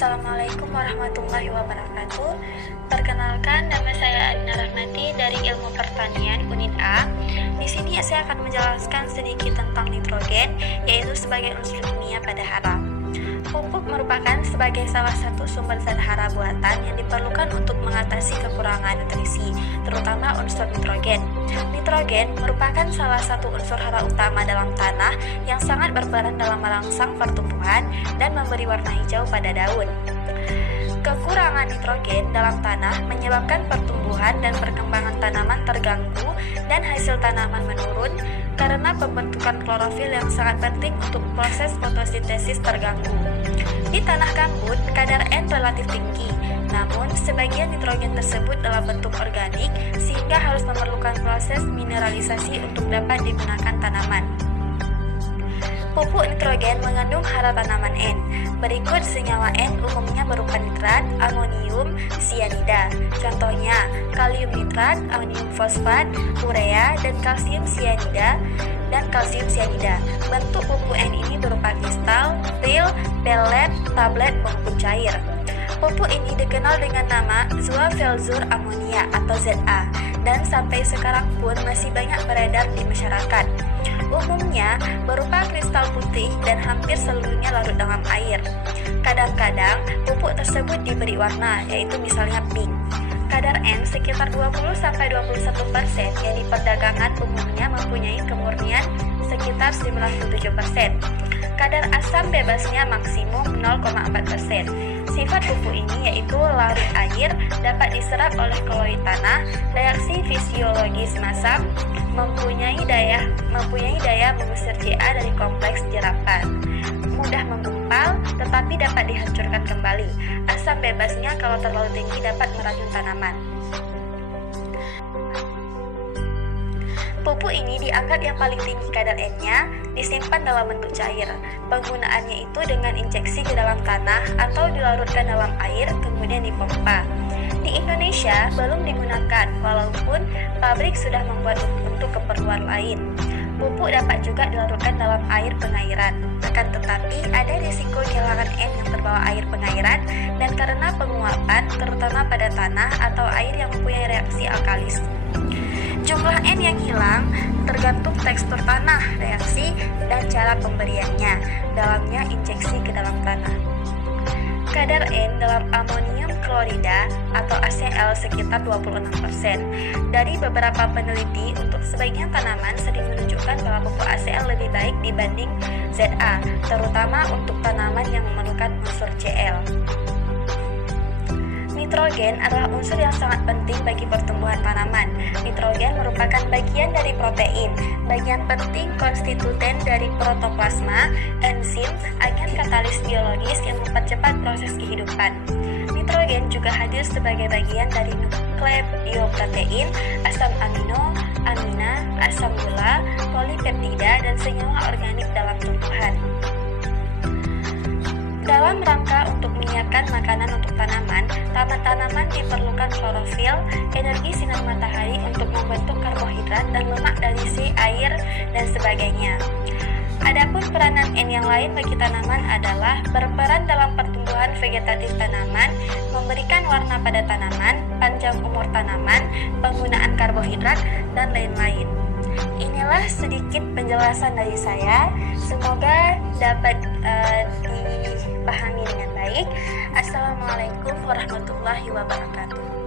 Assalamualaikum warahmatullahi wabarakatuh. Perkenalkan, nama saya Adina Rahmati dari Ilmu Pertanian Unit A. Di sini saya akan menjelaskan sedikit tentang nitrogen, yaitu sebagai unsur kimia pada hara. Pupuk merupakan sebagai salah satu sumber zat hara buatan yang diperlukan untuk mengatasi kekurangan nutrisi, terutama unsur nitrogen. Nitrogen merupakan salah satu unsur hara utama dalam tanah yang sangat berperan dalam merangsang pertumbuhan dan memberi warna hijau pada daun. Kekurangan nitrogen dalam tanah menyebabkan pertumbuhan dan perkembangan tanaman terganggu dan hasil tanaman menurun karena pembentukan klorofil yang sangat penting untuk proses fotosintesis terganggu. Di tanah gambut, kadar N relatif tinggi, namun sebagian nitrogen tersebut dalam bentuk organik sehingga harus memerlukan proses mineralisasi untuk dapat digunakan tanaman. Pupuk nitrogen mengandung hara tanaman N. Berikut senyawa N umumnya berupa nitrat, amonium, sianida. Contohnya, kalium nitrat, amonium fosfat, urea, dan kalsium sianida Bentuk pupuk N ini berupa kristal, pil, pelet, tablet, maupun cair. Pupuk ini dikenal dengan nama Zoavelzur amonia atau ZA dan sampai sekarang pun masih banyak beredar di masyarakat. Umumnya berupa kristal putih dan hampir seluruhnya larut dalam air. Kadang-kadang pupuk tersebut diberi warna, yaitu misalnya pink. Kadar N sekitar 20-21% yang di perdagangan umumnya mempunyai kemurnian sekitar 97%. Kadar asam bebasnya maksimum 0,4%. Sifat pupuk ini yaitu larut air, dapat diserap oleh koloid tanah, reaksi fisiologis masam, mempunyai daya mengusir Ca dari kompleks jerapan, mudah menggumpal tetapi dapat dihancurkan kembali. Asam bebasnya kalau terlalu tinggi dapat meracun tanaman. Pupuk ini dianggap yang paling tinggi kadar N-nya disimpan dalam bentuk cair. Penggunaannya itu dengan injeksi ke dalam tanah atau dilarutkan dalam air kemudian dipompa. Di Indonesia belum digunakan walaupun pabrik sudah membuat untuk keperluan lain. Pupuk dapat juga dilarutkan dalam air pengairan. Akan tetapi ada risiko kehilangan N yang terbawa air pengairan dan karena penguapan terutama pada tanah atau air yang mempunyai reaksi alkalis. Jumlah N yang hilang tergantung tekstur tanah, reaksi, dan cara pemberiannya. Dalamnya injeksi ke dalam tanah. Kadar N dalam amonium klorida atau ACl sekitar 26%. Dari beberapa peneliti, untuk sebagian tanaman sering menunjukkan bahwa pupuk ACl lebih baik dibanding ZA, terutama untuk tanaman yang memerlukan unsur Cl. Nitrogen adalah unsur yang sangat penting bagi pertumbuhan tanaman. Nitrogen merupakan bagian dari protein, bagian penting konstituen dari protoplasma, enzim, agen katalis biologis yang mempercepat proses kehidupan. Nitrogen juga hadir sebagai bagian dari nukleoprotein, asam amino, amina, asam gula, polipeptida, dan senyawa organik dalam tumbuhan. Dalam rangka untuk menyiapkan makanan untuk tanaman diperlukan klorofil, energi sinar matahari untuk membentuk karbohidrat dan lemak dari air, dan sebagainya. Adapun peranan N yang lain bagi tanaman adalah berperan dalam pertumbuhan vegetatif tanaman, memberikan warna pada tanaman, panjang umur tanaman, penggunaan karbohidrat, dan lain-lain. Inilah sedikit penjelasan dari saya. Semoga dapat dipahami dengan baik. Assalamualaikum warahmatullahi wabarakatuh.